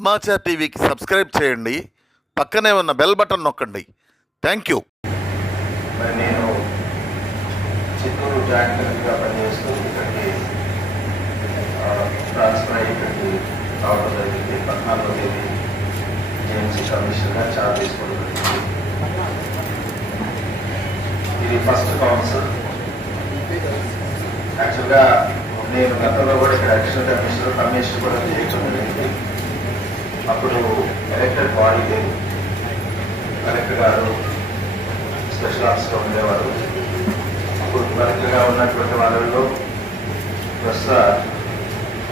సమాచార్ టీవీకి సబ్స్క్రైబ్ చేయండి. పక్కనే ఉన్న బెల్ బటన్ నొక్కండి. Thank you. మరి నేను చిత్తూరు జాయింట్ కలెక్టర్గా పనిచేస్తూ ఇక్కడికి ట్రాన్స్ఫర్ అయ్యి ఇక్కడికి రావడం జరిగింది. పద్నాలుగో తేదీ జేఎంసీ కమిషనర్గా చార్జ్ తీసుకోవడం జరిగింది. ఇది ఫస్ట్ కౌన్సిల్ యాక్చువల్గా నేను గతంలో కూడా ఇక్కడ అడిషనల్ కమిషనర్ కమిషనర్ కూడా చేయడం జరిగింది. అప్పుడు ఎలక్టెడ్ బాడీ లేదు కలెక్టర్ గారు స్పెషల్ ఆఫీసర్ ఉండేవారు. అప్పుడు కలెక్టర్గా ఉన్నటువంటి వాళ్ళలో ప్రస్తుత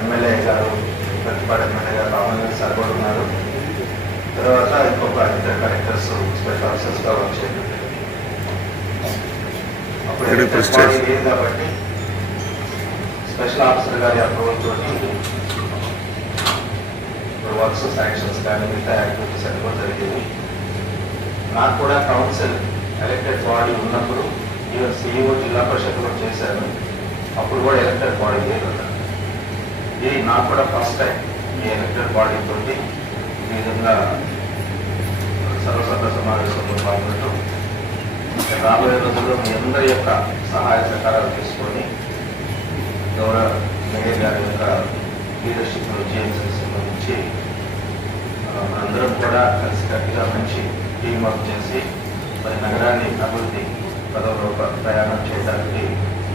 ఎమ్మెల్యే గారు ప్రతిపాడు ఎమ్మెల్యే గారు రామలింగ సార్ కూడా ఉన్నారు. తర్వాత ఇంకొక ఇద్దరు కలెక్టర్స్ స్పెషల్ ఆఫీసర్స్గా వచ్చారు. అప్పుడు లేదు కాబట్టి స్పెషల్ ఆఫీసర్ గారి అప్రూవల్ తోటి వర్క్స్ శాంక్షన్స్ కానీ మిగతా యాక్టివిటీస్ అన్ని కూడా జరిగేవి. నాకు కూడా కౌన్సిల్ ఎలక్టెడ్ బాడీ ఉన్నప్పుడు ఈవెన్ సిఇఓ జిల్లా పరిషత్లో చేశాను అప్పుడు కూడా ఎలక్టెడ్ బాడీ లేదు ఇది నాకు కూడా ఫస్ట్ టైం ఈ ఎలక్టెడ్ బాడీ తోటి ఈ విధంగా సర్వసభ్య సమావేశంలో పాల్గొనడం రాబోయే రోజుల్లో మీ అందరి యొక్క సహాయ సహకారాలు తీసుకొని గౌరవ మేయర్ గారి యొక్క లీడర్షిప్లో జేఎంసీ సంబంధించి అందరం మనందరం కూడా కలిసికట్టుగా మంచి టీం వర్క్ చేసి మరి నగరాన్ని అభివృద్ధి పదవ ప్ర- ప్రయాణం చేయడానికి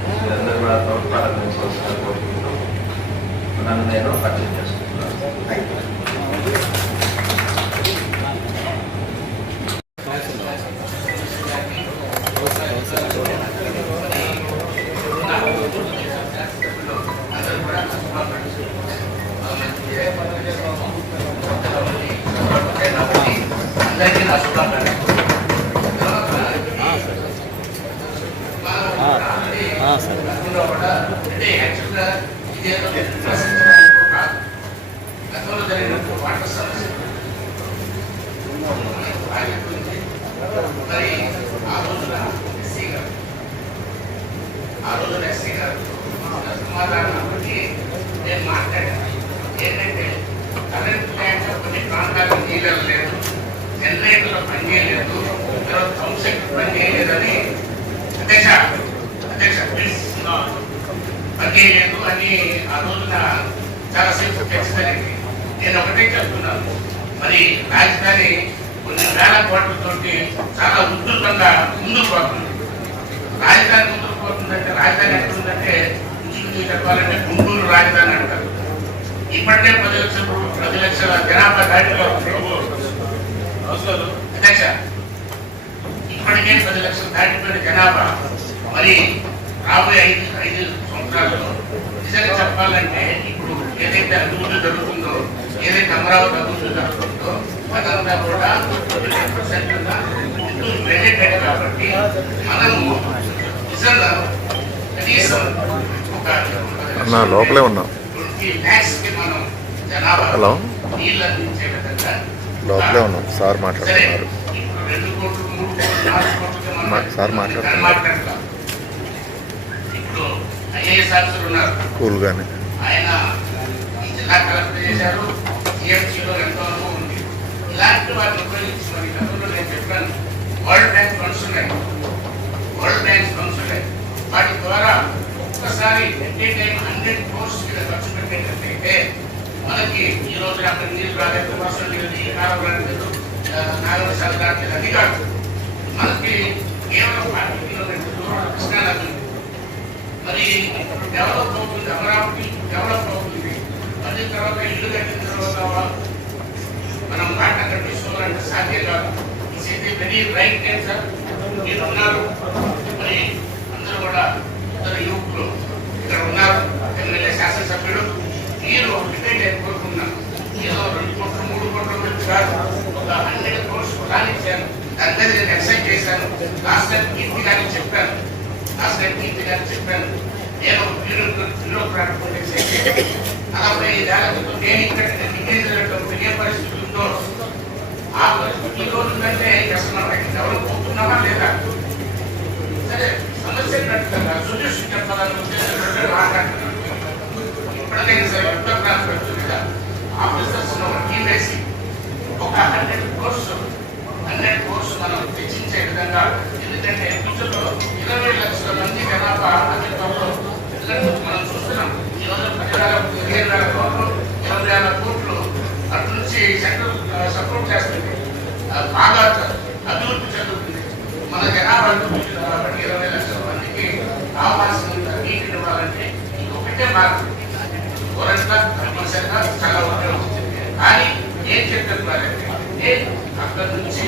మీరందరూ కూడా తోడ్పాటు అందించవలసిన కోరుకుంటూ నన్ను నేను పరిచయం చేసుకుంటున్నాను. థ్యాంక్ యూ అందరికీ నా శుభాకాంక్షలు గతంలో కూడా అంటే యాక్చువల్గా ఇదేదో ప్రశ్నించడానికి కాదు గతంలో జరిగినప్పుడు వాటర్ సమస్య ఆగిపోయింది మరి ఆ రోజున ఎస్సీ గారు ఆ రోజున ఎస్సీ గారు సమాధానానికి నేను మాట్లాడాను ఏంటంటే కరెంట్ ప్లాంట్ కొన్ని ప్రాంతాలకు నీళ్ళు లేదు జనరేటర్లు పనిచేయలేదు తర్వాత పంప్ సెట్ పనిచేయలేదని అధ్యక్ష అధ్యక్ష ప్లీజ్ పనిచేయలేదు అని ఆ రోజున చాలా సేపు చర్చ జరిగింది నేను ఒకటే చెప్తున్నాను. మరి రాజధాని కొన్ని వేల కోట్లతోటి చాలా ఉధృతంగా ముందుకు పోతుంది. రాజధాని ముందుకు పోతుందంటే రాజధాని ఎక్కడుందంటే ఇంచుమించు చెప్పాలంటే గుంటూరు రాజధాని అంటారు. ఇప్పటికే పది లక్షల పది లక్షల జనాభా దాటిలో అధ్యక్ష ఇప్పటికే పది లక్షలు దాటిపోయిన జనాభా మరి రాబోయే ఐదు ఐదు సంవత్సరాల్లో నిజంగా చెప్పాలంటే ఇప్పుడు ఏదైతే అభివృద్ధి జరుగుతుందో ఏదైతే అమరావతి అభివృద్ధి జరుగుతుందో అదంతా కూడా పర్సెంట్ రిలేటెడ్ కాబట్టి మనము నిజంగా కనీసం ఒక లోపలే ఉన్నాం. హలో. లోపలే ఉన్నాం సార్ సరే మాట్లాడుతున్నారు ఇప్పుడు రెండు కోట్లు మూడు కోట్లు నాలుగు కోట్లకి మనం మా- సార్ మాట్లాడుతున్నారు. మాట్లాడతాం. ఇప్పుడు ఐఏఎస్ ఆఫీసర్ ఉన్నారు. కూల్గానే ఆయన ఈ జిల్లా కలెక్టర్ చేశారు. జిఎంసీలో ఎంతో అనుభవం ఉంది. ఇలాంటి వారిని ఉపయోగించి మరి గతంలో నేను చెప్పాను. వరల్డ్ బ్యాంక్ ఫండ్స్ ఉన్నాయి. వరల్డ్ బ్యాంక్ ఫండ్స్ ఉన్నాయి. వాటి ద్వారా ఒక్కసారి ఎట్ టైం హండ్రెడ్ క్రోర్స్ మీద ఖర్చు పెట్టేటట్టయితే మనకి ఈ రోజు అక్కడ నీళ్ళు రాలేదు వర్షం లేదు ఈ కాలం రాలేదు అది కాదు. మనకి కేవలం పార్టీ కిలోమీటర్ దూరం కృష్ణా నది ఉంది. మరి డెవలప్ అవుతుంది అమరావతి డెవలప్ అవుతుంది. మళ్ళీ తర్వాత ఇల్లు కట్టిన తర్వాత మనం మాట కట్టించుకోవాలంటే సాధ్యం కాదు. ఇస్ ఇది వెరీ రైట్ టైం సార్ మీరు ఉన్నారు. మరి అందరూ కూడా ఇద్దరు యువకులు ఇక్కడ ఉన్నారు. ఎమ్మెల్యే శాసనసభ్యుడు మీరు ఒకటే నేను కోరుకున్నాను ఏదో రెండు కోట్లు మూడు కోట్ల మంది కాదు ఒక హండ్రెడ్ కోర్స్ ఇచ్చాను దాని మీద నేను ఎక్సైట్ చేశాను. లాస్ట్ టైం కీర్తి గారికి చెప్పాను. సంగీతి గారు చెప్పాను నేను వీళ్ళు ప్రారంభించేసి నలభై ఐదేళ్ళకు నేను ఇక్కడ నివేదించడం ఏ పరిస్థితి ఉందో ఆ పరిస్థితి రోజులంటే చేస్తున్నాం ఎవరు పోతున్నామా లేదా? సరే సమస్య కదా సొల్యూషన్ చెప్పాలని ఉద్దేశం మాట్లాడుతున్నాను ఇప్పటికైనా సరే ఉత్తరాలు పెడుతుంది ఆఫీసర్స్ టీమేసి ఒక హండ్రెడ్ కోర్సు హండ్రెడ్ కోర్సు మనం తెచ్చించే విధంగా ఎందుకంటే ఫ్యూచర్లో ఇరవై మనం చూస్తున్నాం. ఈరోజు పది వేల నుంచి సెంట్రల్ సపోర్ట్ చేస్తుంది. బాగా అభివృద్ధి చెందుతుంది. మన జనాభా అభివృద్ధి ఇరవై లక్షల మందికి కావాల్సిన నీటిని ఇవ్వాలంటే ఒకటే మార్గం. దూరంగా తప్పనిసరిగా చాలా ఉపయోగం కానీ ఏం చెప్తున్నారు అక్కడి నుంచి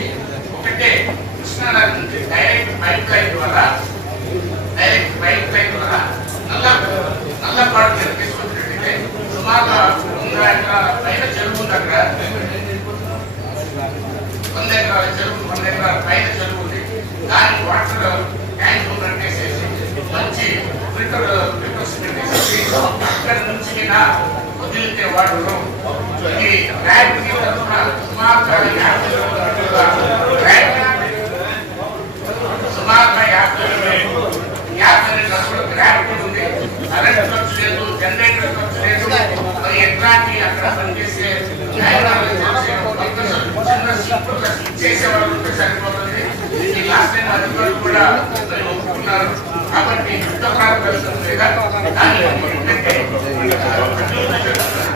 ఒకటే కృష్ణానది నుంచి డైరెక్ట్ పైప్ లైన్ ద్వారా డైరెక్ట్ పైప్ లైన్ ద్వారా నల్ల నల్లపాడు మీద తీసుకొచ్చినట్టయితే సుమారుగా వంద ఎకరాల పైన చెరువు ఉంది అక్కడ. వంద ఎకరాల చెరువు వంద ఎకరాల పైన చెరువు ఉంది. దానికి వాటర్ ట్యాంక్ కట్టేసేసి మంచి ఫిల్టర్ ఫిల్టర్స్ పెట్టేసేసి అక్కడ నుంచి మీద వదిలితే వాటర్ ఇది ర్యాక్ తరఫున సుమారుగా యాభై ర్యాక్ సుమారుగా యాభై యాభై రెండు లక్షల గ్రావిటీ ఉంది కరెంట్ ఖర్చు లేదు జనరేటర్ ఖర్చు లేదు మరి ఎట్లాంటి అక్కడ పనిచేసే న్యాయవాదులు చేసే వర్కర్స్ చిన్న సింపుల్గా స్విచ్ చేసే వాళ్ళు ఉంటే సరిపోతుంది ఈ లాస్ట్ టైం అధికారులు కూడా మరి ఒప్పుకున్నారు కాబట్టి యుద్ధ ప్రారంభం లేదా దాన్ని ఏంటంటే అభివృద్ధి చేస్తున్నారు.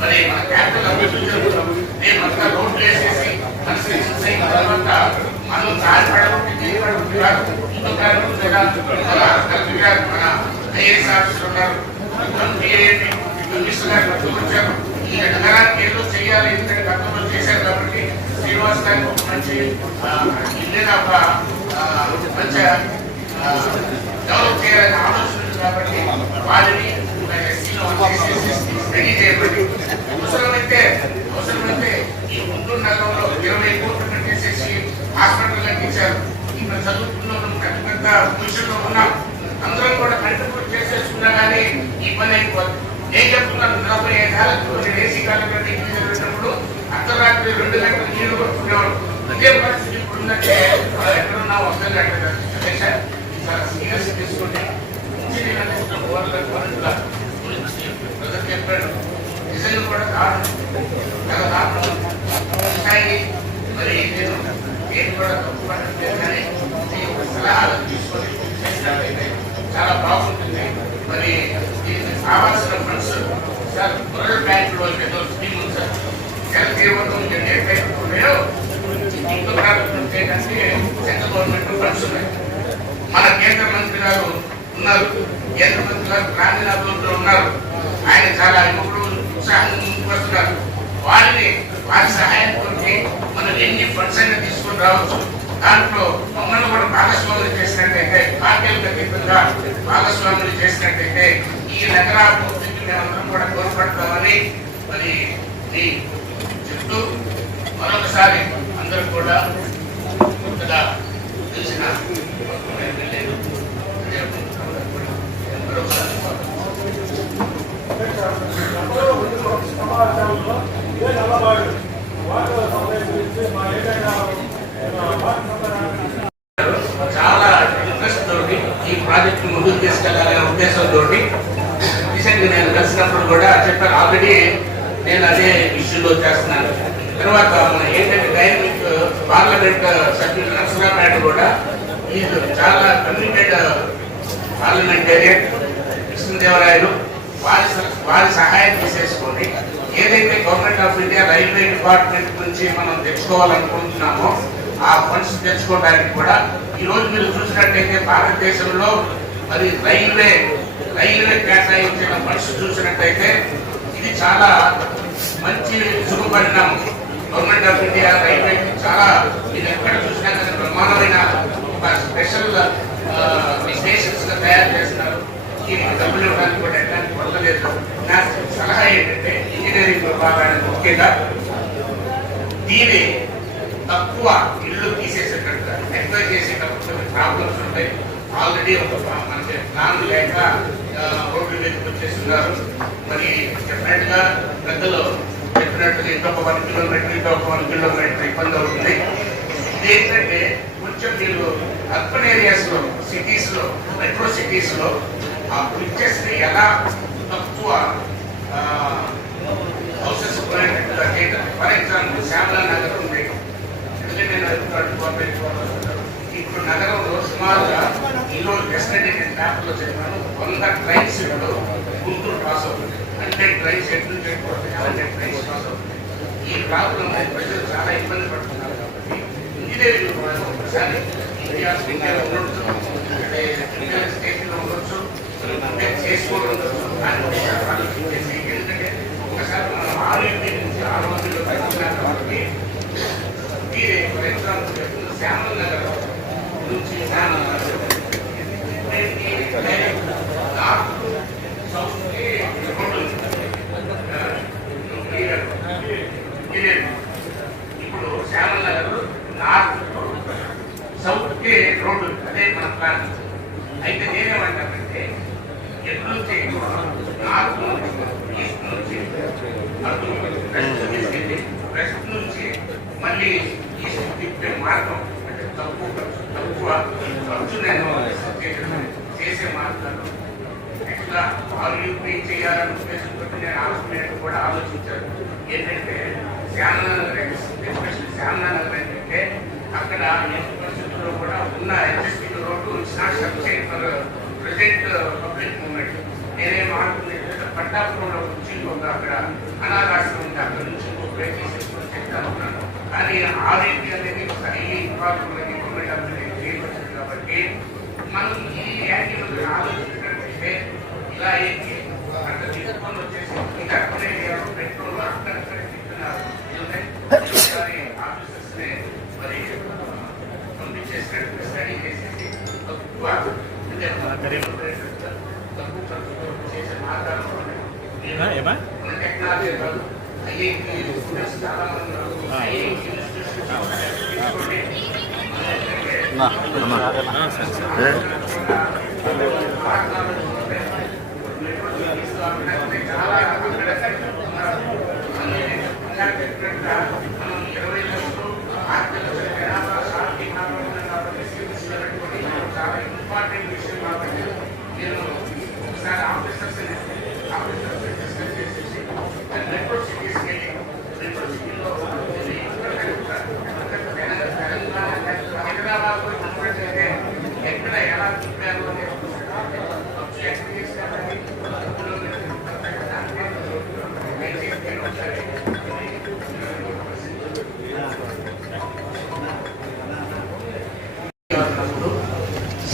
మరి మన క్యాపిటల్ అభివృద్ధి జరుగుతుంది నేను అంతా రోడ్లు వేసేసి కన్స్ట్రక్షన్ అయిన తర్వాత మనం దారి పడగొట్టి దీని పడగొట్టి కాదు ఇంకొక అభివృద్ధి కదా మన కలెక్టర్ గారు మన ఐఏఎస్ ఆఫీసర్ ఉన్నారు. ఎంపీ మినిస్టర్ గారు వచ్చారు ఈ నగరానికి ఏదో చేయాలి ఎందుకంటే గతంలో చేశారు కాబట్టి శ్రీనివాస్ గారికి ఒక మంచి ఆ, ఒక మంచి డెవలప్ చేయాలని ఆలోచన కాబట్టి వారిని రెడీ చేయబడి అవసరమైతే అవసరమైతే ఈ గుంటూరు నగరంలో ఇరవై కోట్లు పెట్టేసేసి హాస్పిటల్ కట్టించారు. ఇక్కడ చదువుకున్న పెద్ద పెద్ద పొజిషన్లో ఉన్నాం అందరం కూడా కంట్రిబ్యూట్ చేసేసుకున్నా కానీ ఇబ్బంది అయిపోతుంది ఏం చెప్తున్నాను నలభై ఐదేళ్ళకు నేను ఏసీ కాలం కంటే ఇంటి చదివేటప్పుడు అర్ధరాత్రి రెండు గంటల నీళ్ళు కొట్టుకునేవాడు. అదే పరిస్థితి ఇప్పుడు ఉందంటే ఎక్కడున్నా వస్తుంది అంటే సార్ సీరియస్ తీసుకుంటే ఇంజనీర్ అంటే ఓవర్గా కరెంట్గా గురించి ప్రజలు చెప్పాడు నిజంగా కూడా దారుణం చాలా దారుణం ఉంటాయి మరి నేను నేను కూడా తప్పు పడట్లేదు కానీ మీ యొక్క సలహాలు తీసుకొని చేసినట్లయితే చాలా బాగుంటుంది మరి దీనికి కావాల్సిన ఫండ్స్ సార్ వరల్డ్ బ్యాంక్లో ఏదో స్కీమ్ ఉంది సార్ జల జీవనం ఏదైతే ఉన్నాయో ఇంకో ప్రారంభం చేయడానికి సెంట్రల్ గవర్నమెంట్ ఫండ్స్ ఉన్నాయి మన కేంద్ర మంత్రి గారు ఉన్నారు కేంద్ర మంత్రి గారు గ్రామీణ అభివృద్ధిలో ఉన్నారు ఆయన చాలా యువకుడు ఉత్సాహంగా ముందుకు వస్తున్నారు వారిని వారి సహాయంతో మనం ఎన్ని ఫండ్స్ అయినా తీసుకొని రావచ్చు దాంట్లో మమ్మల్ని కూడా భాగస్వాములు చేసినట్టయితే పార్టీలకు అతీతంగా భాగస్వాములు చేసినట్టయితే ఈ మేమందరం కూడా మరి చెప్తూ మరొకసారి అందరూ కూడా కొత్తగా తెలిసిన గురించి మా ఏదైనా చాలా ఇంట్రెస్ట్ తోటి ఈ ప్రాజెక్ట్ ముందుకు తీసుకెళ్ళాలనే ఉద్దేశంతో రీసెంట్ నేను కలిసినప్పుడు కూడా చెప్పాను. ఆల్రెడీ నేను అదే ఇష్యూలో చేస్తున్నాను తర్వాత మన ఏంటంటే డైనమిక్ పార్లమెంట్ సభ్యులు నరసరాపేట కూడా ఇది చాలా కమ్యూనికేట్ పార్లమెంటేరియన్ కృష్ణదేవరాయలు వారి స- వారి సహాయం తీసేసుకొని ఏదైతే government of India railway department నుంచి మనం తెచ్చుకోవాలనుకుంటున్నామో ఆ ఫండ్స్ తెచ్చుకోవడానికి కూడా ఈ రోజు మీరు చూసినట్టయితే భారతదేశంలో మరి రైల్వే రైల్వే కేటాయించిన ఫండ్స్ చూసినట్టయితే ఇది చాలా మంచి శుభపరిణామం గవర్నమెంట్ ఆఫ్ ఇండియా రైల్వే చాలా ఇది ఎక్కడ చూసినా కానీ బ్రహ్మాండమైన ఒక స్పెషల్ స్టేషన్స్గా తయారు చేస్తున్నారు. దీనికి డబ్బులు ఇవ్వడానికి కూడా ఎట్లాంటి పొందలేదు నా సలహా ఏంటంటే ఇంజనీరింగ్ విభాగానికి ముఖ్యంగా దీని తక్కువ ఇల్లు తీసేసేటట్టుగా ఎంక్వైరీ చేసేటప్పుడు ప్రాబ్లమ్స్ ఉంటాయి. ఆల్రెడీ ఒక ప్లా- మనకి ప్లాన్ లేక రోడ్లు మీదకి వచ్చేస్తున్నారు మరి డెఫినెట్గా పెద్దలు చెప్పినట్టుగా ఇంకొక వన్ కిలోమీటర్ ఇంకొక వన్ కిలోమీటర్ ఇబ్బంది అవుతుంది. ఇది ఏంటంటే కొంచెం మీరు అర్బన్ ఏరియాస్లో సిటీస్లో మెట్రో సిటీస్లో ఆ బ్రిడ్జెస్ని ఎలా తక్కువ హౌసెస్ పోయేటట్టుగా చేయటం. ఫర్ ఎగ్జాంపుల్ శ్యామలా నగర్ ఉంది. ఎందుకంటే నేను అడుగుతాడు ఇప్పుడు నగరంలో సుమారుగా ఈరోజు ఎస్టేట్ నేను పేపర్లో చెప్పాను వంద ట్రైన్ ఇప్పుడు గుంటూరు క్రాస్ అవుతుంది. హండ్రెడ్ ట్రైన్ ఎటు నుంచి ఎటు హండ్రెడ్ ట్రైన్స్ క్రాస్ అవుతుంది ఈ ప్రాబ్లం ప్రజలు చాలా ఇబ్బంది పడుతున్నారు కాబట్టి ఇంజనీరింగ్ వాళ్ళు ఒకసారి ఇండియా ఇండియాలో ఉండొచ్చు అంటే ఇండియా స్టేట్లో ఉండొచ్చు అంటే చేసుకోవడం ఉండొచ్చు. దాన్ని ఒకసారి ఎందుకంటే ఒకసారి మనం ఆరోగ్యం నుంచి ఆరోగ్యంలో పెట్టుకున్నాం కాబట్టి మీరు ఫర్ ఎగ్జాంపుల్ చెప్తున్న శ్యామల నగర్ నుంచి శ్యామల నగర్ నార్త్ సౌత్కి రోడ్డు ఇప్పుడు శ్యామల నగర్ నార్త్ రోడ్డు అదే మన ప్లాన్ అయితే నేనేమంటానంటే ఎటు నుంచి నార్త్ ఈస్ట్ నుంచి అటు వెస్ట్ తీసుకెళ్ళి వెస్ట్ నుంచి మళ్ళీ ఈస్ట్ తిప్పే మార్గం అంటే తక్కువ ఖర్చు తక్కువ ఖర్చు నేను చేసే మార్గాలు ఎట్లా ఆర్యూపీ చేయాలని ఉద్దేశంతో నేను ఆలోచన కూడా ఆలోచించాను ఏంటంటే శ్యామనగర్ ఎస్పెషల్ శ్యామనగర్ ఏంటంటే అక్కడ ఎన్ని పరిస్థితుల్లో కూడా ఉన్న SSP road it's not for present public moment నేనేం ఆడుతుంది పట్టాపురంలో నుంచి అక్కడ అనాథాశ్రమం ఉంది అక్కడ నుంచి ఒక ప్రయత్నం చేసుకొని చెప్తాను ఉన్నాను కానీ ఆర్యూపీ అనేది ఒక హైలీ ఇంపార్టెంట్ గవర్నమెంట్ అనేది చేయబడింది కాబట్టి మనం ఈ యాంటీ ఆలోచించినట్లయితే ఇలా ఏంటి అక్కడ తీసుకొని వచ్చేసి ఇంకా అక్కడే పెట్రోల్ అక్కడక్కడ తింటున్నారు ఒకసారి ఆఫీసర్స్ని మరి పంపించేసినట్టు స్టడీ చేసేసి తక్కువ అంటే మన గరీబ్ తక్కువ ఖర్చుతో చేసే మార్గాలు ఉన్నాయి. మన టెక్నాలజీ కాదు ఐఐటి స్టూడెంట్స్ చాలా మంది ఉన్నారు ఐఐటి ఇన్స్టిట్యూషన్స్ తీసుకోండి అన్నా, అన్నా.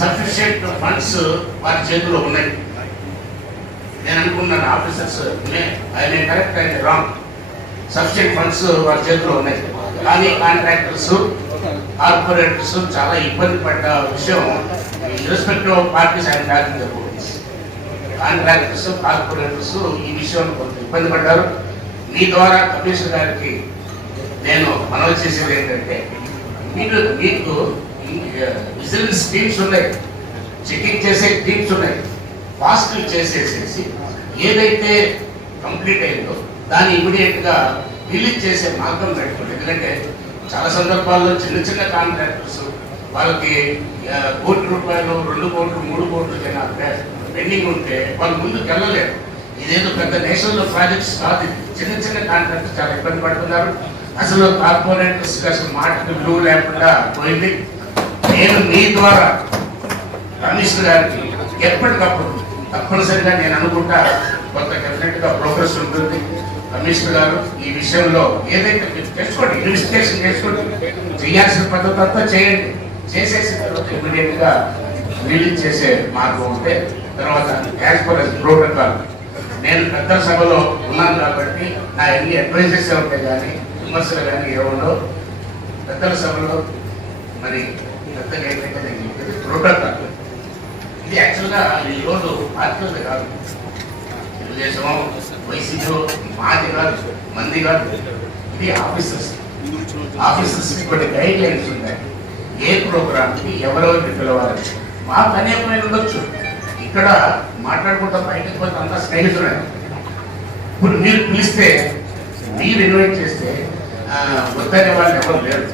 సఫిషియెంట్ ఫండ్స్ వారి చేతిలో ఉన్నాయి. నేను అనుకున్నాను ఆఫీసర్స్ ఆయన correct and wrong sufficient funds వారి చేతిలో ఉన్నాయి. కానీ కాంట్రాక్టర్స్ కార్పొరేటర్స్ చాలా ఇబ్బంది పడ్డ విషయం ఇర్రెస్పెక్టివ్ ఆఫ్ పార్టీస్ ఆయన టాకింగ్ కాంట్రాక్టర్స్ కార్పొరేటర్స్ ఈ విషయంలో కొంత ఇబ్బంది పడ్డారు. మీ ద్వారా కమిషనర్ గారికి నేను మనవి చేసేది ఏంటంటే మీరు మీకు విజిలెన్స్ టీమ్స్ ఉన్నాయి. చెకింగ్ చేసే టీమ్స్ ఉన్నాయి. ఫాస్ట్ చేసేసేసి ఏదైతే కంప్లీట్ అయిందో దాన్ని ఇమీడియట్గా రిలీజ్ చేసే మార్గం పెట్టుకోండి. ఎందుకంటే చాలా సందర్భాల్లో చిన్న చిన్న కాంట్రాక్టర్స్ వాళ్ళకి కోటి రూపాయలు రెండు కోట్లు మూడు కోట్లు పెండింగ్ ఉంటే వాళ్ళు ముందుకు వెళ్ళలేరు. ఇదేదో పెద్ద నేషనల్ ప్రాజెక్ట్స్ కాదు చిన్న చిన్న కాంట్రాక్టర్స్ చాలా ఇబ్బంది పడుతున్నారు. అసలు కార్పొరేటర్స్ అసలు మాటకు బ్లూ లేకుండా పోయింది. నేను మీ ద్వారా కమిషనర్ గారికి ఎప్పటికప్పుడు తప్పనిసరిగా నేను అనుకుంటా కొంత డెఫినెట్గా ప్రోగ్రెస్ ఉంటుంది. కమిషనర్ గారు ఈ విషయంలో ఏదైతే మీరు చేసుకోండి ఇన్వెస్టిగేషన్ చేసుకోండి చేయాల్సిన పద్ధతి అంతా చేయండి. చేసేసిన తర్వాత ఇమీడియట్గా రిలీజ్ చేసే మార్గం ఉంటే తర్వాత యాజ్ పర్ ప్రోటోకాల్ నేను పెద్ద సభలో ఉన్నాను కాబట్టి నా ఎన్ని అడ్వైజెస్ ఉంటాయి కానీ విమర్శలు కానీ ఏముండవు పెద్దల సభలో మరి పెద్ద ఏంటంటే నేను ప్రోటోకాల్ ఇది యాక్చువల్గా ఈరోజు రోజు కాదు. తెలుగుదేశమో వైసీపీ మాది కాదు మంది కాదు. ఇది ఆఫీసర్స్. ఆఫీసర్స్ కొన్ని గైడ్ లైన్స్ ఉన్నాయి ఏ ప్రోగ్రామ్ ఎవరెవరికి ఎవరెవరిని పిలవాలి? మా పని ఏమైనా ఉండొచ్చు. ఇక్కడ మాట్లాడుకుంటా బయటకు పోతే అంతా స్నేహితులే. ఇప్పుడు మీరు పిలిస్తే మీరు ఇన్వైట్ చేస్తే వద్దనే వాళ్ళు ఎవరు లేరు.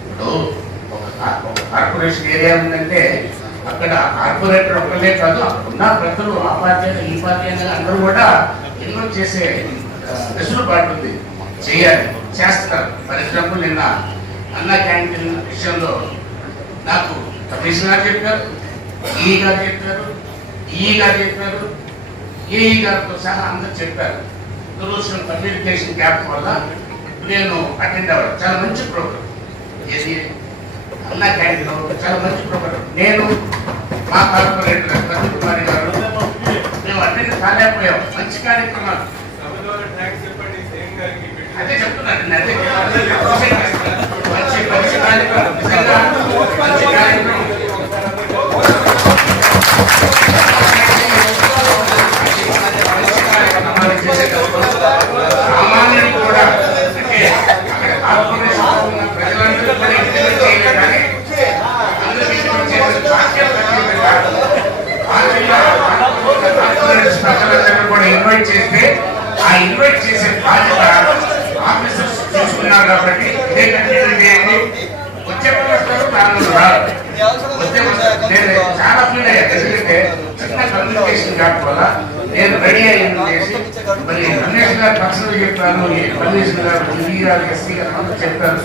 ఇప్పుడు కార్పొరేషన్ ఏరియా ఉందంటే అక్కడ కార్పొరేటర్ ఒక్కలే కాదు అక్కడ ఉన్న ప్రజలు ఆ పార్టీ అయినా ఈ పార్టీ అయినా అందరూ కూడా ఎన్నో చేసే వెసులుబాటు ఉంది. చేయాలి చేస్తారు. ఫర్ ఎగ్జాంపుల్ నిన్న అన్న క్యాంటీన్ విషయంలో నాకు కమిషనర్ గారు చెప్పారు ఈ గారు చెప్పారు ఈ గారు చెప్పారు ఏఈ గారితో సహా అందరు చెప్పారు. దురదృష్టం కమ్యూనికేషన్ గ్యాప్ వల్ల నేను అటెండ్ అవ్వడం చాలా మంచి ప్రోగ్రామ్ ఏది? అన్నా క్యాండిడేట్ చాలా మంచి ప్రోగ్రామ్ నేను మా కార్పొరేటర్ ప్రదీప్ కుమారి గారు మేము అన్నిటి కాలేకపోయాం మంచి కార్యక్రమాలు. అదే చెప్తున్నాను. అదే మంచి మంచి కార్యక్రమం నిజంగా మంచి కార్యక్రమం సామాన్యులు కూడా అంటే అక్కడ కార్పొరేషన్ ఉన్న ప్రజలందరూ కూడా ఇంప్లిమెంట్ చేయలేదు కానీ అందరికీ ఇంప్లిమెంట్ చేసిన బాధ్యత ఖచ్చితంగా పార్టీలో కార్పొరేట్స్ ప్రజలందరూ కూడా ఇన్వైట్ చేస్తే ఆ ఇన్వైట్ చేసే బాధ్యత ఆఫీసర్స్ చూసుకున్నారు కాబట్టి ఇదే కంటిన్యూ చేయండి. ప్రారంభం రాదు నేను చాలా ఫీల్ అయ్యాను ఎందుకంటే చిన్న కమ్యూనికేషన్ గ్యాప్ వల్ల నేను రెడీ అయ్యింది చేసి మరి రమేష్ గారు పర్సనల్ రమేష్ గారు ఎస్సీ గారు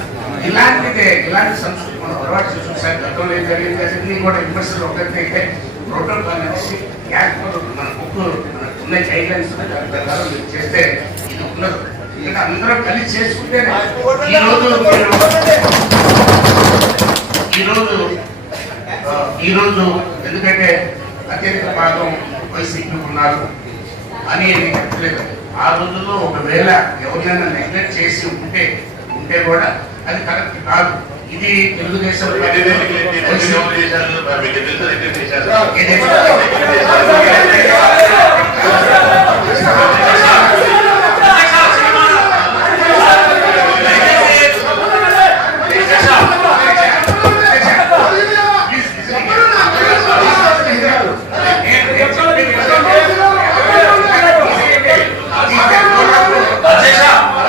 ఇలాంటిదే ఇలాంటి సంస్కృతి మనం అలవాటు చూసాం గతంలో ఏం జరిగింది? కూడా విమర్శలు ఒకటైతే ప్రోటోకాల్ అనేసి యాక్ట్ మన బుక్ ఉన్న గైడ్ లైన్స్ దాని ప్రకారం మీరు చేస్తే ఇది ఉన్నది ఎందుకంటే అందరం కలిసి చేసుకుంటే ఈ రోజు ఈరోజు ఈరోజు ఎందుకంటే అత్యధిక భాగం వైసీపీ ఉన్నారు అని నేను చెప్పలేదు. ఆ రోజుల్లో ఒకవేళ ఎవరినైనా నెగ్లెక్ట్ చేసి ఉంటే ఉంటే కూడా అది కరెక్ట్ కాదు. ఇది తెలుగుదేశం అధ్యక్ష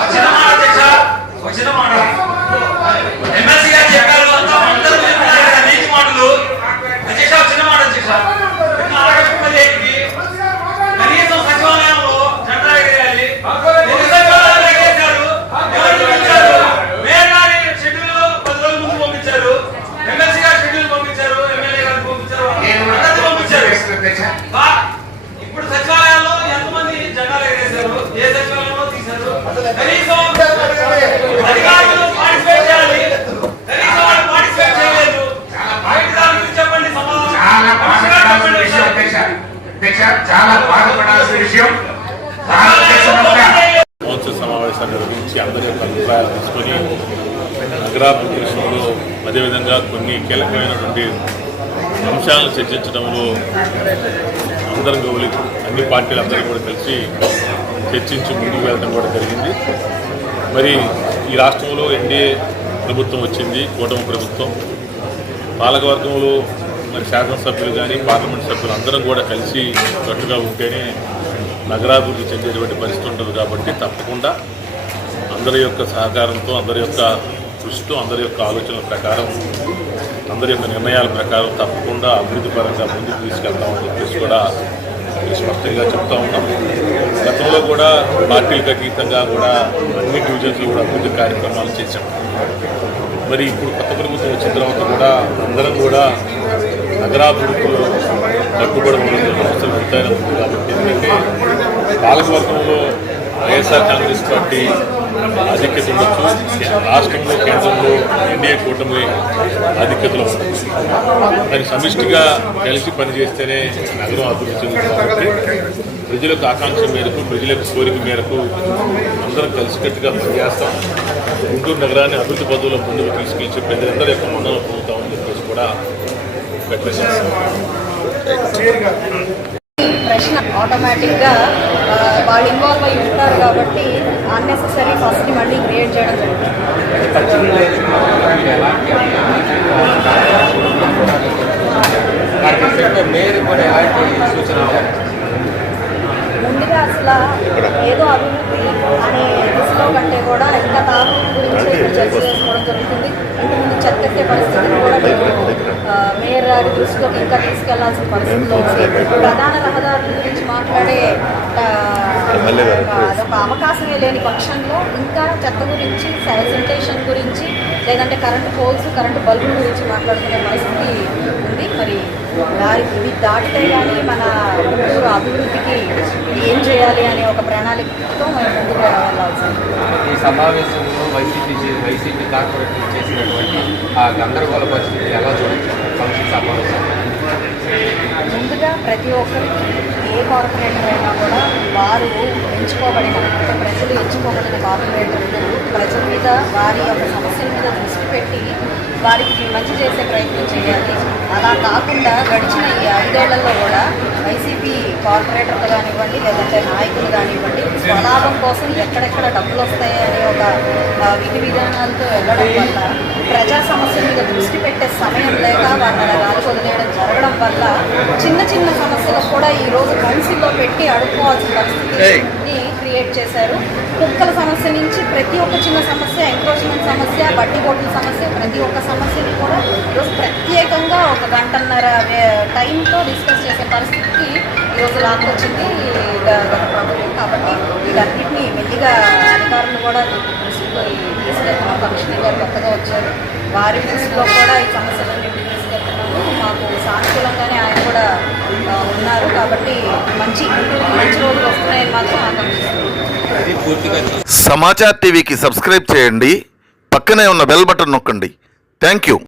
చిన్న మాట అధ్యక్ష ఒక చిన్న మాట ఎమ్మెల్సీ గారు చెప్పారు అంతా అందరూ చెప్పారు కదా, నీతి మాటలు అధ్యక్ష ఒక చిన్న మాట అధ్యక్ష చిన్న ఆడపిల్లలు ఏంటి? కనీసం సచివాలయంలో జెండా ఎగరేయాలి ఎన్ని సచివాలయాలు ఎగరేశారు ఎవరు పంపించారు మేయర్ గారి షెడ్యూల్ పది రోజుల ముందు పంపించారు ఎమ్మెల్సీ గారు షెడ్యూల్ పంపించారు ఎమ్మెల్యే గారు పంపించారు అందరికీ పంపించారు బా, ఇప్పుడు సచివాలయాల్లో ఎంతమంది జెండాలు ఎగరేశారు ఏ సచివాలయంలో తీశారు కనీసం అధికారులు పార్టిసిపేట్ చేయాలి కనీసం వాళ్ళు పార్టిసిపేట్ చేయలేదు బయట దాని గురించి చెప్పండి సమాధానం చాలా బాధపడాల్సిన చెప్పండి విషయం సార్. అధ్యక్ష అధ్యక్ష చాలా బాధపడాల్సిన విషయం భారతదేశం అంతా మహోత్సవ సమావేశాన్ని నిర్వహించి అందరి యొక్క అభిప్రాయాలు తీసుకొని నగరాభివృద్ధి విషయంలో అదేవిధంగా కొన్ని కీలకమైనటువంటి అంశాలను చర్చించడంలో అందరం గౌలి అన్ని పార్టీలందరూ కూడా కలిసి చర్చించి ముందుకు వెళ్ళడం కూడా జరిగింది. మరి ఈ రాష్ట్రంలో ఎన్డీఏ ప్రభుత్వం వచ్చింది కూటమి ప్రభుత్వం. పాలకవర్గంలో మరి శాసనసభ్యులు కానీ పార్లమెంట్ సభ్యులు అందరం కూడా కలిసి కట్టుగా ఉంటేనే నగరాభివృద్ధి చెందేటువంటి పరిస్థితి ఉంటుంది కాబట్టి తప్పకుండా అందరి యొక్క సహకారంతో అందరి యొక్క కృషితో అందరి యొక్క ఆలోచనల ప్రకారం అందరి యొక్క నిర్ణయాల ప్రకారం తప్పకుండా అభివృద్ధి పరంగా ముందుకు తీసుకెళ్తామని చెప్పేసి కూడా స్పష్టంగా చెప్తా ఉన్నాం. గతంలో కూడా పార్టీలకు అతీతంగా కూడా అన్ని డివిజన్స్లో కూడా అభివృద్ధి కార్యక్రమాలు చేశాం. మరి ఇప్పుడు కొత్త ప్రభుత్వం వచ్చిన తర్వాత కూడా అందరం కూడా నగరాభివృద్ధిలో కట్టుబడి ఉన్న అవసరం ఎంతైనా ఉంది. కాబట్టి ఎందుకంటే పాలకవర్గంలో వైఎస్ఆర్ కాంగ్రెస్ పార్టీ ఆధిక్యత ఉండొచ్చు రాష్ట్రంలో కేంద్రంలో ఎన్డీఏ కూటమి ఆధిక్యతలో ఉండొచ్చు సమిష్టిగా కలిసి పనిచేస్తేనే నగరం అభివృద్ధి చెందుతుంది కాబట్టి ఆకాంక్ష మేరకు ప్రజల కోరిక మేరకు అందరం కలిసికట్టుగా పనిచేస్తాం. గుంటూరు నగరాన్ని అభివృద్ధి పదవుల ముందుకు తీసుకెళ్ళి ప్రజలందరూ యొక్క మన్నలు పొందుతామని చెప్పేసి కూడా ప్రశ్న. ఆటోమేటిక్గా వాళ్ళు ఇన్వాల్వ్ అయి ఉంటారు కాబట్టి అన్నెసెసరీ కాస్ట్ని మళ్ళీ క్రియేట్ చేయడం జరుగుతుంది. ముందుగా అసలు ఏదో అభివృద్ధి అనే దిశలో కంటే కూడా ఇంకా తాను గురించి చర్చ చేసుకోవడం జరుగుతుంది. ఇంతకుముందు చెత్తెత్తే పరిస్థితిని కూడా మేము మేయర్ గారి దృష్టిలోకి ఇంకా తీసుకెళ్ళాల్సిన పరిస్థితిలో ప్రధాన రహదారుల గురించి మాట్లాడే ఆ, అదొక అవకాశమే లేని పక్షంలో ఇంకా చెత్త గురించి శానిటేషన్ గురించి లేదంటే కరెంటు పోల్స్ కరెంటు బల్బుల గురించి మాట్లాడుకునే పరిస్థితి ఉంది. మరి దారి ఇవి దాటితే కానీ మన గుంటూరు అభివృద్ధికి ఏం చేయాలి అనే ఒక ప్రణాళికతో మనం ముందుకు వెళ్ళాల్సింది సమావేశంలో వైసీపీ వైసీపీ కార్పొరేటర్ చేసినటువంటి ఆ గందరగోళ పరిస్థితి ఎలా చూడొచ్చు? కౌన్సిల్ సమావేశం ముందుగా ప్రతి ఒక్కరికి ఏ కార్పొరేటర్ అయినా కూడా వారు ఎంచుకోబడిన ప్రజలు ఎంచుకోబడిన కార్పొరేటర్లు ప్రజల మీద వారి యొక్క సమస్యల మీద దృష్టి పెట్టి వారికి మంచి చేసే ప్రయత్నం చేయాలి. అలా కాకుండా గడిచిన ఈ ఐదేళ్ళలో కూడా వైసీపీ కార్పొరేటర్లు కానివ్వండి లేదంటే నాయకులు కానివ్వండి స్వలాభం కోసం ఎక్కడెక్కడ డబ్బులు వస్తాయి అనే ఒక విధి విధానాలతో వెళ్ళడం వల్ల ప్రజా సమస్యల మీద దృష్టి పెట్టే సమయం లేక వాళ్ళని అలా గాలి వదిలేయడం జరగడం వల్ల చిన్న చిన్న సమస్యలకు కూడా ఈ రోజు కౌన్సిల్లో పెట్టి అడుక్కోవాల్సిన పరిస్థితిని క్రియేట్ చేశారు కుక్కల సమస్య నుంచి ప్రతి ఒక్క చిన్న సమస్య ఎంక్రోచ్మెంట్ సమస్య బట్టి బోట్ల సమస్య ప్రతి ఒక్క సమస్యని కూడా ఈరోజు ప్రత్యేకంగా ఒక గంటన్నర టైంతో డిస్కస్ చేసే పరిస్థితికి ఈరోజు లాక్కొచ్చింది ప్రభుత్వం కాబట్టి వీటన్నిటిని మెల్లిగా అధికారులు కూడా తీసుకెళ్తున్నాం. కమిషనర్ గారు కొత్తగా వచ్చారు. వారి దృష్టిలో కూడా ఈ సమస్యలన్నింటినీ తీసుకెళ్తున్నాము. మాకు సానుకూలంగానే ఆయన కూడా ఉన్నారు కాబట్టి మంచి మంచి రోజులు వస్తున్నాయని మాత్రం ఆకాంక్షిస్తున్నాం. సమాచార్ టీవీకి సబ్స్క్రైబ్ చేయండి. పక్కనే ఉన్న బెల్ బటన్ నొక్కండి. Thank you.